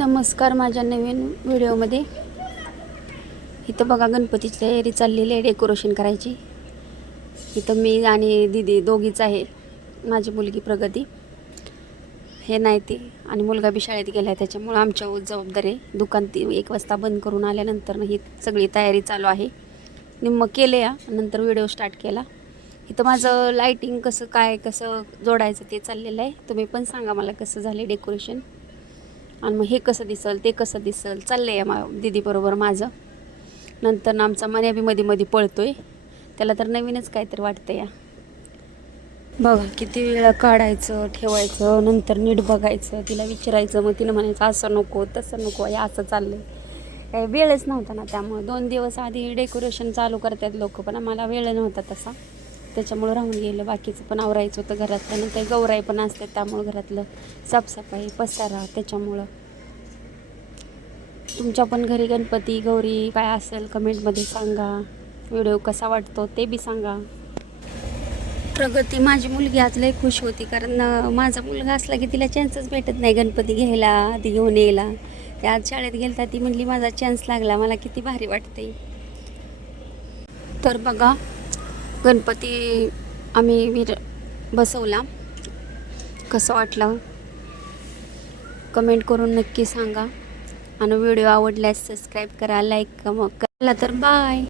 नमस्कार माझ्या नवीन व्हिडिओमध्ये. इथं बघा गणपतीची तयारी चाललेली आहे, डेकोरेशन करायची. इथं मी आणि दीदी दोघीच आहे. माझी मुलगी प्रगती हे नाही ती, आणि मुलगा बी शाळेत गेला आहे, त्याच्यामुळं आमच्यावर जबाबदारी आहे. दुकान 1 वाजता बंद करून आल्यानंतर ही सगळी तयारी चालू आहे. निम्मं केले या नंतर व्हिडिओ स्टार्ट केला. इथं माझं लाईटिंग कसं जोडायचं ते चाललेलं आहे. तुम्ही पण सांगा मला कसं झाले डेकोरेशन, आणि मग हे कसं दिसल ते कसं दिसल चाललं आहे दीदीबरोबर माझं. नंतर आमचा मन्या बी मध्ये पळतोय, त्याला तर नवीनच काहीतरी वाटतं या. बघा किती वेळा काढायचं ठेवायचं, नंतर नीट बघायचं, तिला विचारायचं, मग तिला म्हणायचं असं नको तसं नको, हे असं चाललं आहे. काही वेळच नव्हता ना, त्यामुळं 2 दिवस आधी डेकोरेशन चालू करतात लोक, पण आम्हाला वेळ नव्हता तसा, त्याच्यामुळं राहून गेलं. बाकीचं पण आवरायचं होतं घरातलं, नंतर गौराई पण असतात, त्यामुळं घरातलं साफसफाई पसारा. त्याच्यामुळं तुमच्या पण घरी गणपती गौरी काय असेल कमेंटमध्ये सांगा. व्हिडिओ कसा वाटतो ते बी सांगा. प्रगती माझी मुलगी आज लय खुश होती, कारण माझा मुलगा असला की तिला चान्सच भेटत नाही गणपती घ्यायला, आधी घेऊन यायला. ते आज शाळेत गेलता, ती म्हणली माझा चान्स लागला, मला किती भारी वाटते. तर बघा गणपती आम्ही बसवला, कसं वाटलं कमेंट करून नक्की सांगा. आणि व्हिडिओ आवडल्यास सबस्क्राईब करा, लाईक करा. तर बाय.